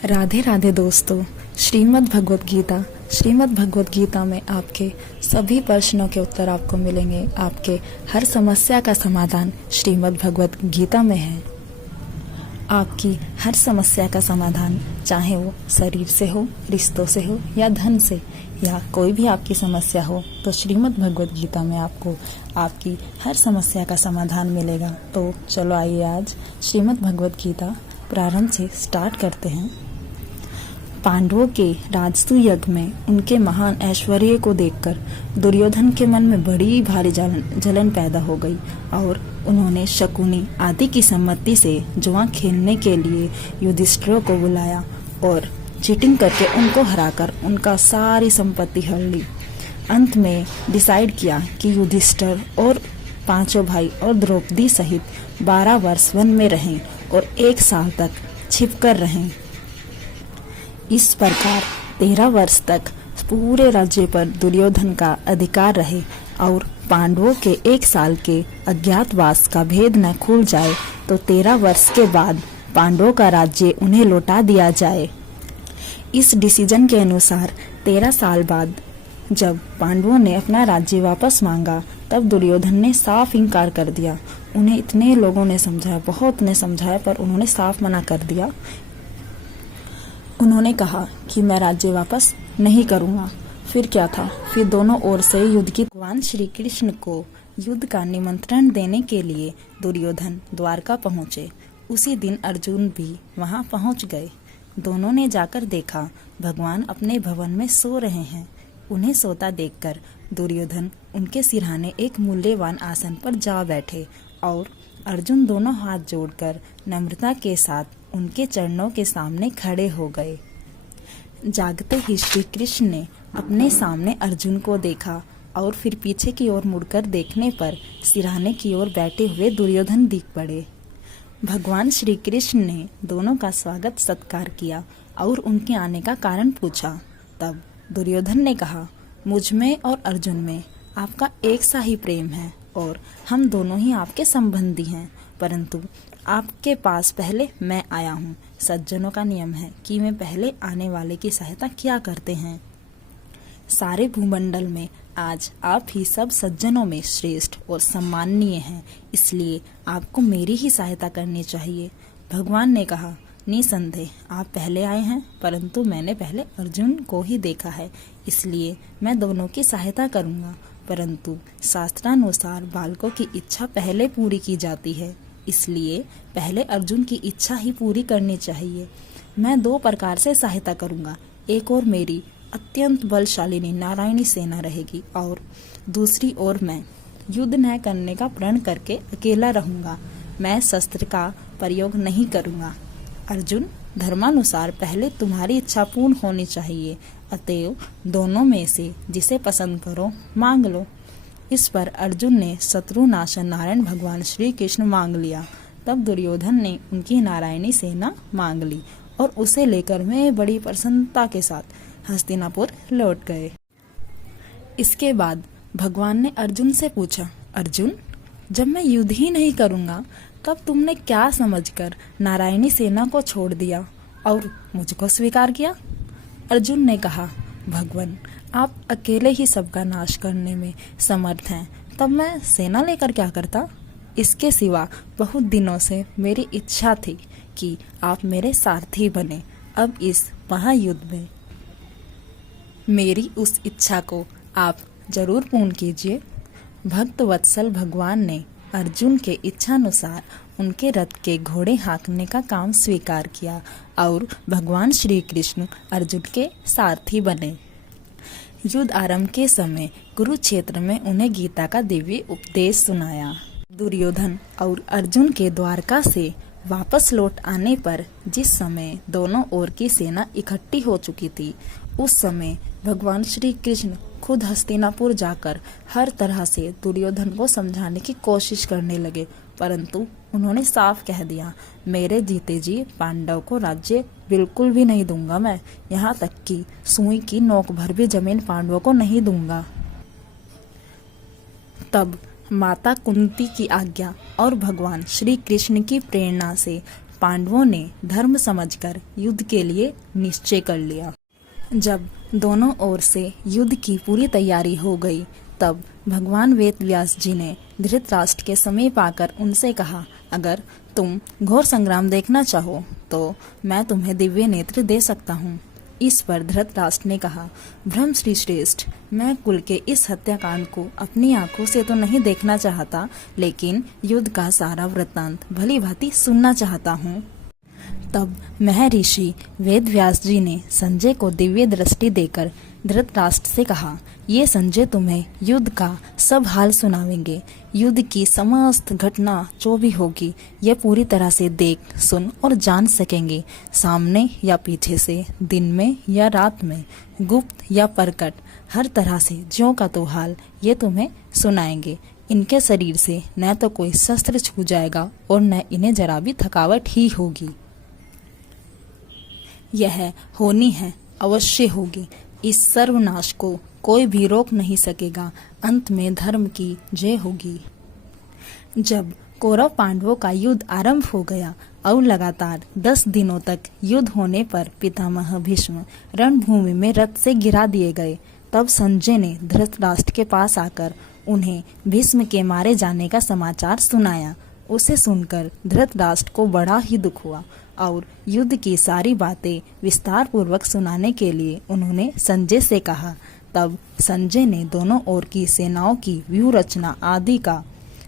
राधे राधे दोस्तों। श्रीमद् भगवत गीता में आपके सभी प्रश्नों के उत्तर आपको मिलेंगे। आपके हर समस्या का समाधान श्रीमद् भगवत गीता में है। आपकी हर समस्या का समाधान, चाहे वो शरीर से हो, रिश्तों से हो या धन से, या कोई भी आपकी समस्या हो, तो श्रीमद् भगवत गीता में आपको आपकी हर समस्या का समाधान मिलेगा। तो चलो आइए आज श्रीमद् भगवत गीता प्रारंभ से स्टार्ट करते हैं। पांडवों के राजसूय यज्ञ में उनके महान ऐश्वर्य को देखकर दुर्योधन के मन में बड़ी भारी जलन पैदा हो गई और उन्होंने शकुनी आदि की सम्मति से जुआ खेलने के लिए युधिष्ठिर को बुलाया और चीटिंग करके उनको हराकर उनका सारी संपत्ति हड़ ली। अंत में डिसाइड किया कि युधिष्ठिर और पांचों भाई और द्रौपदी सहित 12 वर्ष वन में रहें और 1 साल तक छिपकर रहें। इस प्रकार 13 वर्ष तक पूरे राज्य पर दुर्योधन का अधिकार रहे और पांडवों के 1 साल के अज्ञातवास का भेद न खुल जाए तो 13 वर्ष के बाद पांडवों का राज्य उन्हें लौटा दिया जाए। इस डिसीजन के अनुसार 13 साल बाद जब पांडवों ने अपना राज्य वापस मांगा, तब दुर्योधन ने साफ इनकार कर दिया। उन्हें इतने लोगों ने समझाया, बहुत ने समझाया, पर उन्होंने साफ मना कर दिया। उन्होंने कहा कि मैं राज्य वापस नहीं करूंगा। फिर क्या था, फिर दोनों ओर से युद्ध की। भगवान श्री कृष्ण को युद्ध का निमंत्रण देने के लिए दुर्योधन द्वारका पहुंचे। उसी दिन अर्जुन भी वहां पहुंच गए। दोनों ने जाकर देखा भगवान अपने भवन में सो रहे हैं। उन्हें सोता देखकर दुर्योधन उनके सिरहाने एक मूल्यवान आसन पर जा बैठे और अर्जुन दोनों हाथ जोड़कर नम्रता के साथ उनके चरणों के सामने खड़े हो गए। जागते ही श्री कृष्ण ने अपने सामने अर्जुन को देखा और फिर पीछे की ओर मुड़कर देखने पर सिरहाने की ओर बैठे हुए दुर्योधन दिख पड़े। भगवान श्री कृष्ण ने दोनों का स्वागत सत्कार किया और उनके आने का कारण पूछा। तब दुर्योधन ने कहा, मुझ में और अर्जुन में आपका एक सा ही प्रेम है और हम दोनों ही आपके संबंधी हैं, परंतु आपके पास पहले मैं आया हूँ। सज्जनों का नियम है कि मैं पहले आने वाले की सहायता किया करते हैं। सारे भूमंडल में आज आप ही सब सज्जनों में श्रेष्ठ और सम्माननीय हैं, इसलिए आपको मेरी ही सहायता करनी चाहिए। भगवान ने कहा, निसंदेह आप पहले आए हैं, परंतु मैंने पहले अर्जुन को ही देखा है, इसलिए मैं दोनों की सहायता करूंगा। परंतु शास्त्रानुसार बालकों की इच्छा पहले पूरी की जाती है, इसलिए पहले अर्जुन की इच्छा ही पूरी करनी चाहिए। मैं 2 प्रकार से सहायता करूंगा। एक और मेरी अत्यंत बलशालिनी नारायणी सेना रहेगी और दूसरी ओर मैं युद्ध न करने का प्रण करके अकेला रहूंगा। मैं शस्त्र का प्रयोग नहीं करूंगा। अर्जुन, धर्मानुसार पहले तुम्हारी इच्छा पूर्ण होनी चाहिए, अतएव दोनों में से जिसे पसंद करो मांग लो। इस पर अर्जुन ने शत्रुनाशन नारायण भगवान श्री कृष्ण मांग लिया। तब दुर्योधन ने उनकी नारायणी सेना मांग ली और उसे लेकर वे बड़ी प्रसन्नता के साथ हस्तिनापुर लौट गए। इसके बाद भगवान ने अर्जुन से पूछा, अर्जुन, जब मैं युद्ध ही नहीं करूंगा तब तुमने क्या समझकर नारायणी सेना को छोड़ दिया और मुझको स्वीकार किया? अर्जुन ने कहा, भगवान, आप अकेले ही सबका नाश करने में समर्थ हैं, तब मैं सेना लेकर क्या करता? इसके सिवा बहुत दिनों से मेरी इच्छा थी कि आप मेरे सारथी बने। अब इस महायुद्ध में मेरी उस इच्छा को आप जरूर पूर्ण कीजिए। भक्त वत्सल भगवान ने अर्जुन के इच्छानुसार उनके रथ के घोड़े हाँकने का काम स्वीकार किया और भगवान श्री कृष्ण अर्जुन के सारथी बने। युद्ध आरंभ के समय कुरुक्षेत्र में उन्हें गीता का दिव्य उपदेश सुनाया। दुर्योधन और अर्जुन के द्वारका से वापस लौट आने पर जिस समय दोनों ओर की सेना इकट्ठी हो चुकी थी, उस समय भगवान श्री कृष्ण खुद हस्तिनापुर जाकर हर तरह से दुर्योधन को समझाने की कोशिश करने लगे, परंतु उन्होंने साफ कह दिया, मेरे जीते जी पांडव को राज्य बिल्कुल भी नहीं दूंगा। मैं यहाँ तक कि सुई की नोक भर भी जमीन पांडवों को नहीं दूंगा। तब माता कुंती की आज्ञा और भगवान श्री कृष्ण की प्रेरणा से पांडवों ने धर्म समझकर युद्ध के लिए निश्चय कर लिया। जब दोनों ओर से युद्ध की पूरी तैयारी हो गई, तब भगवान वेद व्यास जी ने धृतराष्ट्र के समीप आकर उनसे कहा, अगर तुम घोर संग्राम देखना चाहो तो मैं तुम्हें दिव्य नेत्र दे सकता हूँ। इस पर धृतराष्ट्र ने कहा, ब्रह्म श्री श्रेष्ठ, मैं कुल के इस हत्याकांड को अपनी आंखों से तो नहीं देखना चाहता, लेकिन युद्ध का सारा वृत्तांत भली भांति सुनना चाहता हूँ। तब महर्षि वेद व्यास जी ने संजय को दिव्य दृष्टि देकर धृतराष्ट्र से कहा, ये संजय तुम्हें युद्ध का सब हाल सुनावेंगे। युद्ध की समस्त घटना जो भी होगी, ये पूरी तरह से देख, सुन और जान सकेंगे। सामने या पीछे से, दिन में या रात में, गुप्त या प्रकट, हर तरह से ज्यों का तो हाल ये तुम्हें सुनाएंगे। इनके शरीर से न तो कोई शस्त्र छू जाएगा और न इन्हें जरा भी थकावट ही होगी। यह होनी है, अवश्य होगी। इस सर्वनाश को कोई भी रोक नहीं सकेगा। अंत में धर्म की जय होगी। जब कौरव पांडवों का युद्ध आरंभ हो गया और लगातार 10 दिनों तक युद्ध होने पर पितामह भीष्म रणभूमि में रथ से गिरा दिए गए, तब संजय ने धृतराष्ट्र के पास आकर उन्हें भीष्म के मारे जाने का समाचार सुनाया। उसे सुनकर धृतराष्ट्र को बड़ा ही दुख हुआ और युद्ध की सारी बातें विस्तार पूर्वक सुनाने के लिए उन्होंने संजय से कहा। तब संजय ने दोनों ओर की सेनाओं की व्यूह रचना आदि का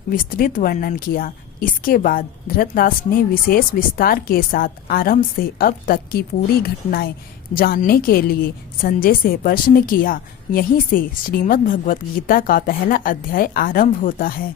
विस्तृत वर्णन किया। इसके बाद धृतराष्ट्र ने विशेष विस्तार के साथ आरंभ से अब तक की पूरी घटनाएं जानने के लिए संजय से प्रश्न किया। यहीं से श्रीमद् भगवत गीता का पहला अध्याय आरंभ होता है।